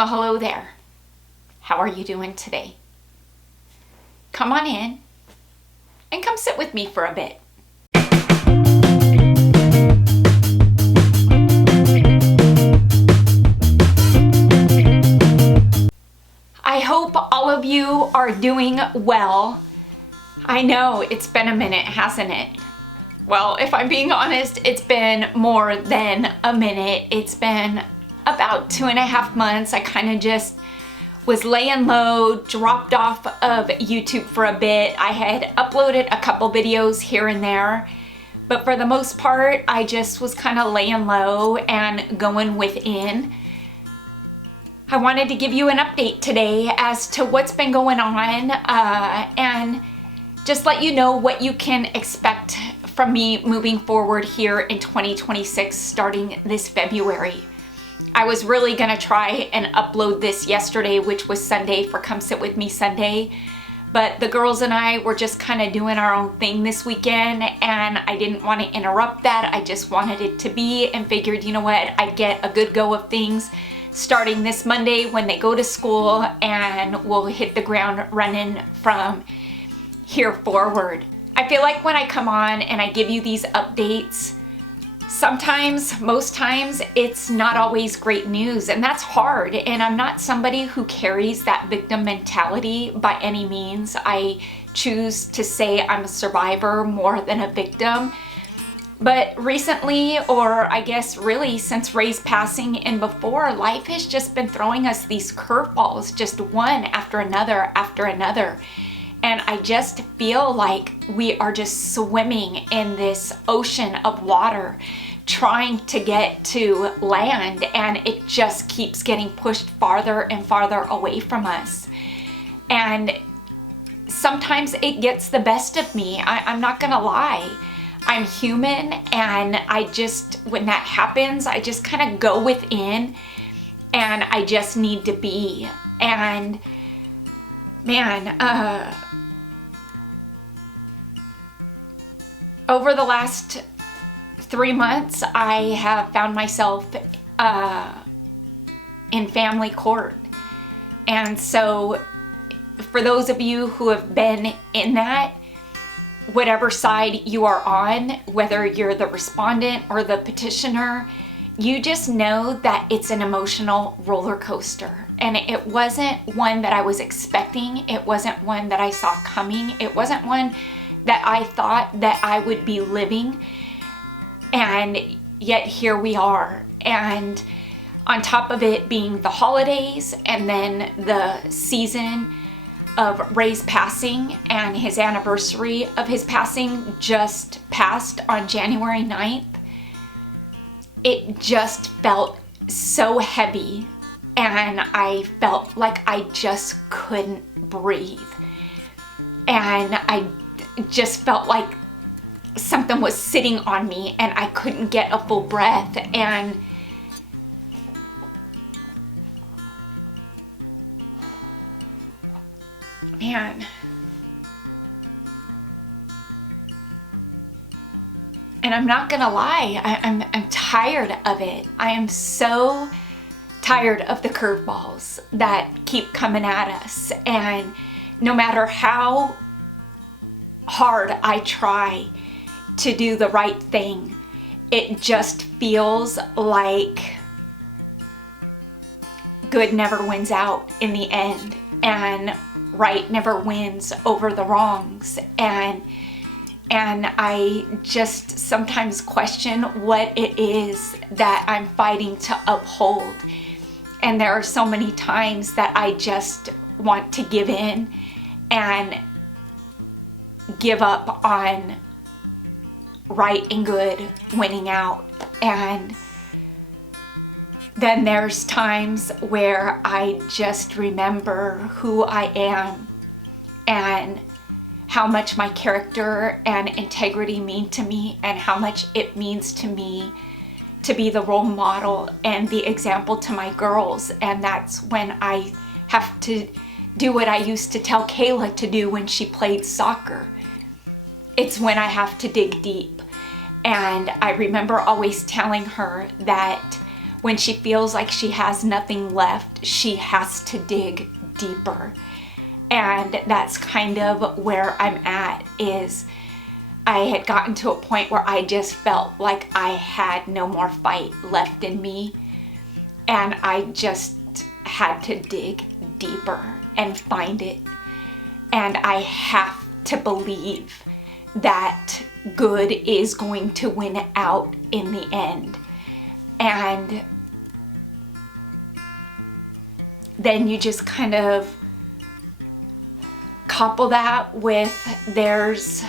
Well, hello there. How are you doing today? Come on in and come sit with me for a bit. I hope all of you are doing well. I know it's been a minute, hasn't it? Well, if I'm being honest, it's been more than a minute. It's been about 2.5 months. I kind of just was laying low, dropped off of YouTube for a bit. I had uploaded a couple videos here and there, but for the most part, I just was kind of laying low and going within. I wanted to give you an update today as to what's been going on and just let you know what you can expect from me moving forward here in 2026 starting this February. I was really gonna try and upload this yesterday, which was Sunday for Come Sit With Me Sunday, but the girls and I were just kind of doing our own thing this weekend and I didn't want to interrupt that. I just wanted it to be and figured, you know what, I'd get a good go of things starting this Monday when they go to school and we'll hit the ground running from here forward. I feel like when I come on and I give you these updates, sometimes, most times, it's not always great news, and that's hard. And I'm not somebody who carries that victim mentality by any means. I choose to say I'm a survivor more than a victim. But recently, or I guess really since Ray's passing and before, life has just been throwing us these curveballs, just one after another after another. And I just feel like we are just swimming in this ocean of water trying to get to land, and it just keeps getting pushed farther and farther away from us. And sometimes it gets the best of me. I'm not gonna lie. I'm human, and I just, when that happens, I just kind of go within and I just need to be. And man, over the last 3 months, I have found myself in family court. And so for those of you who have been in that, whatever side you are on, whether you're the respondent or the petitioner, you just know that it's an emotional roller coaster. And it wasn't one that I was expecting. It wasn't one that I saw coming. It wasn't one that I thought that I would be living. And yet here we are. And on top of it being the holidays and then the season of Ray's passing, and his anniversary of his passing just passed on January 9th. It just felt so heavy, and I felt like I just couldn't breathe. And I just felt like something was sitting on me and I couldn't get a full breath. And man, and I'm not gonna lie, I'm tired of it. I am so tired of the curveballs that keep coming at us, and no matter how hard I try to do the right thing, it just feels like good never wins out in the end, and right never wins over the wrongs. And I just sometimes question what it is that I'm fighting to uphold. And there are so many times that I just want to give in and give up on right and good winning out. And then there's times where I just remember who I am and how much my character and integrity mean to me, and how much it means to me to be the role model and the example to my girls. And that's when I have to do what I used to tell Kayla to do when she played soccer. It's when I have to dig deep. And I remember always telling her that when she feels like she has nothing left, she has to dig deeper. And that's kind of where I'm at, is I had gotten to a point where I just felt like I had no more fight left in me, and I just had to dig deeper and find it. And I have to believe that good is going to win out in the end. And then you just kind of couple that with there's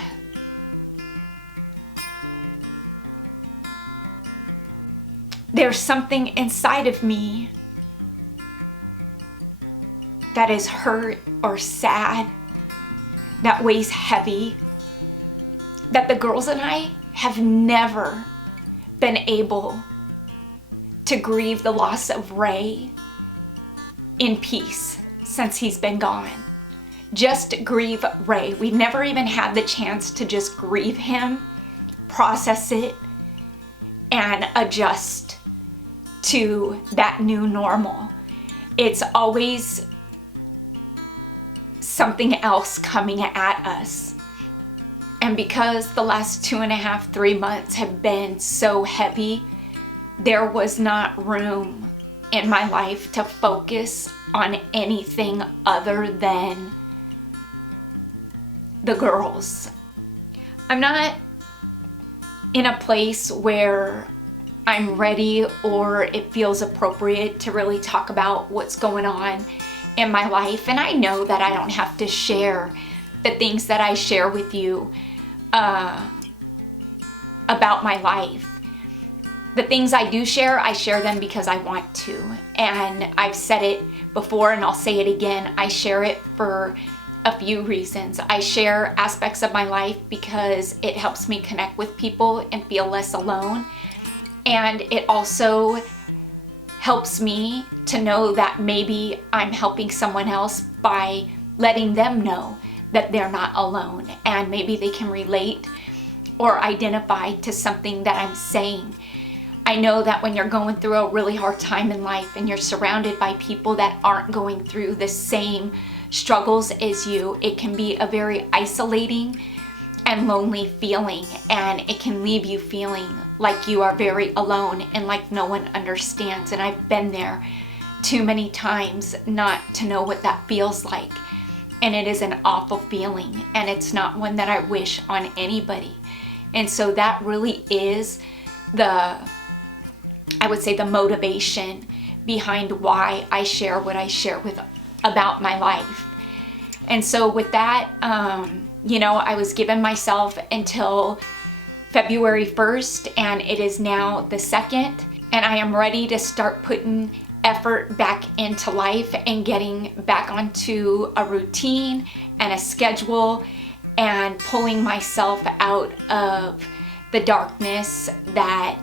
something inside of me that is hurt or sad, that weighs heavy, that the girls and I have never been able to grieve the loss of Ray in peace since he's been gone. Just grieve Ray. We've never even had the chance to just grieve him, process it, and adjust to that new normal. It's always something else coming at us. And because the last 2.5, 3 months have been so heavy, there was not room in my life to focus on anything other than the girls. I'm not in a place where I'm ready or it feels appropriate to really talk about what's going on in my life. And I know that I don't have to share the things that I share with you about my life. The things I do share, I share them because I want to. And I've said it before and I'll say it again. I share it for a few reasons. I share aspects of my life because it helps me connect with people and feel less alone. And it also helps me to know that maybe I'm helping someone else by letting them know that they're not alone, and maybe they can relate or identify to something that I'm saying. I know that when you're going through a really hard time in life and you're surrounded by people that aren't going through the same struggles as you, it can be a very isolating and lonely feeling, and it can leave you feeling like you are very alone and like no one understands. And I've been there too many times not to know what that feels like. And it is an awful feeling, and it's not one that I wish on anybody. And so that really is I would say the motivation behind why I share what I share about my life. And so with that, I was given myself until February 1st, and it is now the 2nd, and I am ready to start putting effort back into life and getting back onto a routine and a schedule and pulling myself out of the darkness that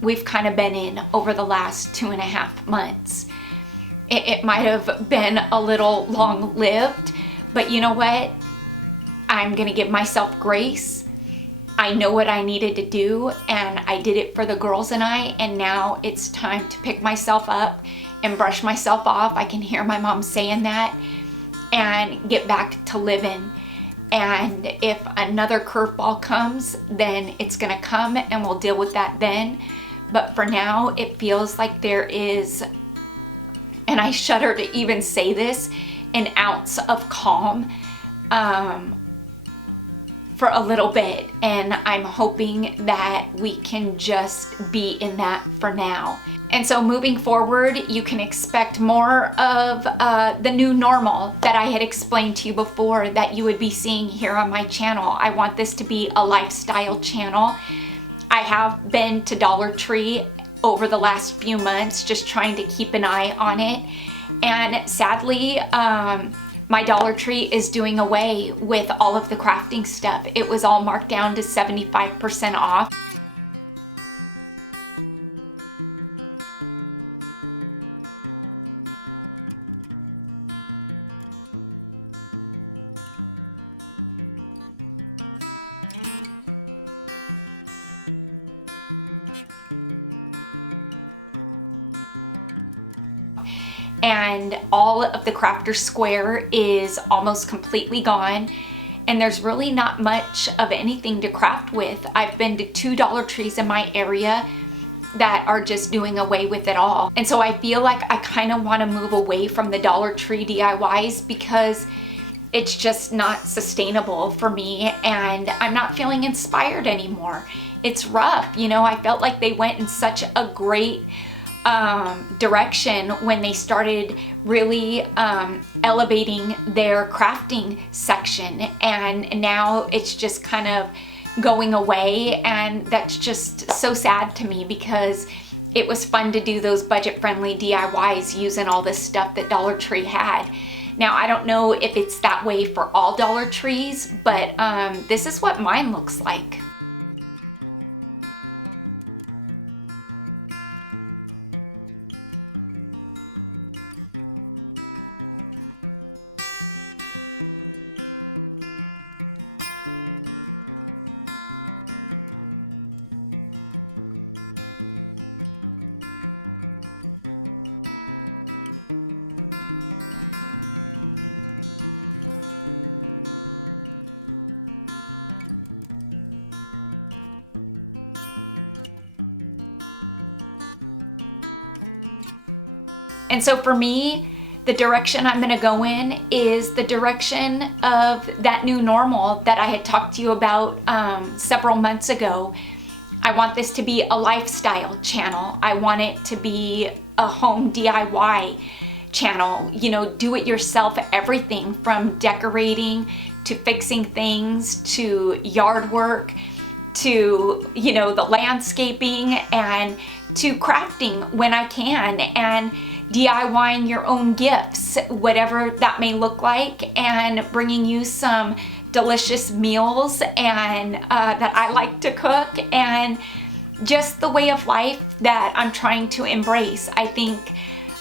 we've kind of been in over the last 2.5 months. It might have been a little long-lived, but you know what? I'm gonna give myself grace. I know what I needed to do, and I did it for the girls and I, and now it's time to pick myself up and brush myself off. I can hear my mom saying that, and get back to living. And if another curveball comes, then it's gonna come and we'll deal with that then. But for now, it feels like there is, and I shudder to even say this, an ounce of calm for a little bit, and I'm hoping that we can just be in that for now. And so moving forward, you can expect more of the new normal that I had explained to you before that you would be seeing here on my channel. I want this to be a lifestyle channel. I have been to Dollar Tree over the last few months just trying to keep an eye on it, and sadly my Dollar Tree is doing away with all of the crafting stuff. It was all marked down to 75% off. and all of the crafter square is almost completely gone, and there's really not much of anything to craft with. I've been to 2 Dollar Trees in my area that are just doing away with it all. And so I feel like I kind of want to move away from the Dollar Tree DIYs because it's just not sustainable for me, and I'm not feeling inspired anymore. It's rough, you know. I felt like they went in such a great direction when they started really elevating their crafting section, and now it's just kind of going away, and that's just so sad to me because it was fun to do those budget-friendly DIYs using all this stuff that Dollar Tree had. Now, I don't know if it's that way for all Dollar Trees, but this is what mine looks like. And so for me, the direction I'm gonna go in is the direction of that new normal that I had talked to you about several months ago. I want this to be a lifestyle channel. I want it to be a home DIY channel, you know, do it yourself everything from decorating to fixing things to yard work to, you know, the landscaping and to crafting when I can, and DIYing your own gifts, whatever that may look like, and bringing you some delicious meals and that I like to cook, and just the way of life that I'm trying to embrace. I think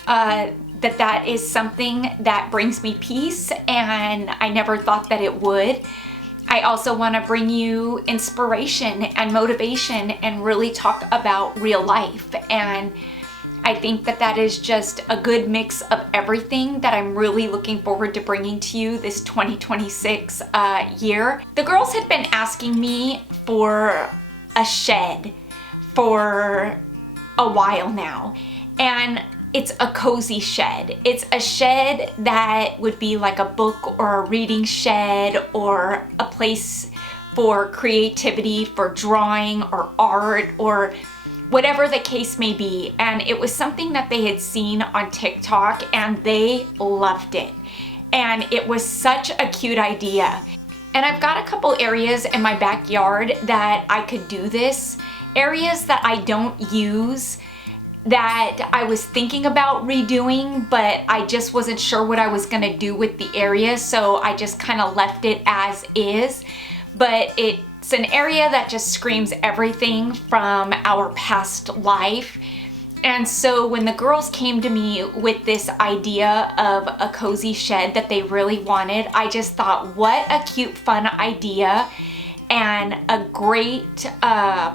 that is something that brings me peace, and I never thought that it would. I also want to bring you inspiration and motivation and really talk about real life. And I think that is just a good mix of everything that I'm really looking forward to bringing to you this 2026 year. The girls had been asking me for a shed for a while now, and it's a cozy shed. It's a shed that would be like a book or a reading shed or a place for creativity, for drawing or art or whatever the case may be. And it was something that they had seen on TikTok and they loved it. And it was such a cute idea. And I've got a couple areas in my backyard that I could do this, areas that I don't use, that I was thinking about redoing, but I just wasn't sure what I was gonna do with the area, so I just kind of left it as is. But it's an area that just screams everything from our past life. And so when the girls came to me with this idea of a cozy shed that they really wanted, I just thought, what a cute, fun idea and a great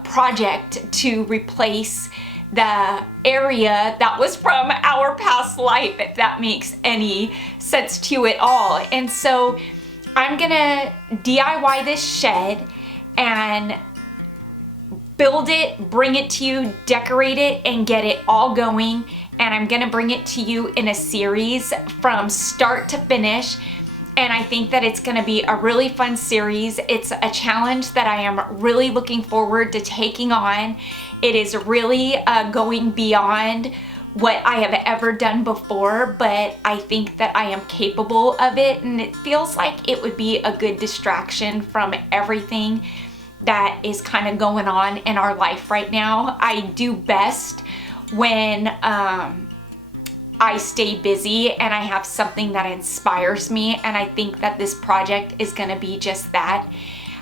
project to replace the area that was from our past life, if that makes any sense to you at all. And so I'm gonna DIY this shed and build it, bring it to you, decorate it, and get it all going. And I'm gonna bring it to you in a series from start to finish. And I think that it's gonna be a really fun series. It's a challenge that I am really looking forward to taking on. It is really going beyond what I have ever done before, but I think that I am capable of it, and it feels like it would be a good distraction from everything that is kind of going on in our life right now. I do best when I stay busy and I have something that inspires me, and I think that this project is gonna be just that.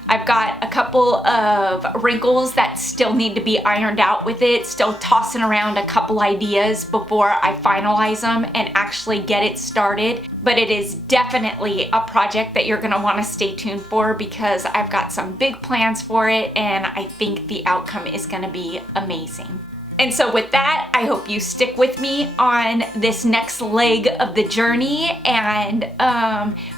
I've got a couple of wrinkles that still need to be ironed out with it, still tossing around a couple ideas before I finalize them and actually get it started. But it is definitely a project that you're gonna wanna stay tuned for, because I've got some big plans for it and I think the outcome is gonna be amazing. And so with that, I hope you stick with me on this next leg of the journey and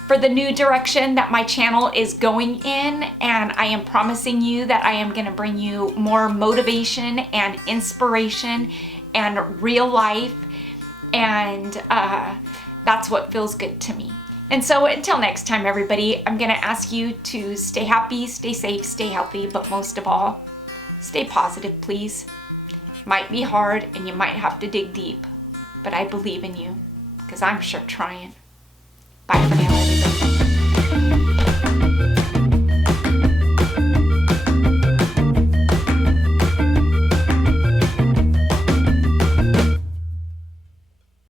for the new direction that my channel is going in. And I am promising you that I am going to bring you more motivation and inspiration and real life. And that's what feels good to me. And so until next time, everybody, I'm going to ask you to stay happy, stay safe, stay healthy, but most of all, stay positive, please. It might be hard and you might have to dig deep, but I believe in you because I'm sure trying. Bye for now.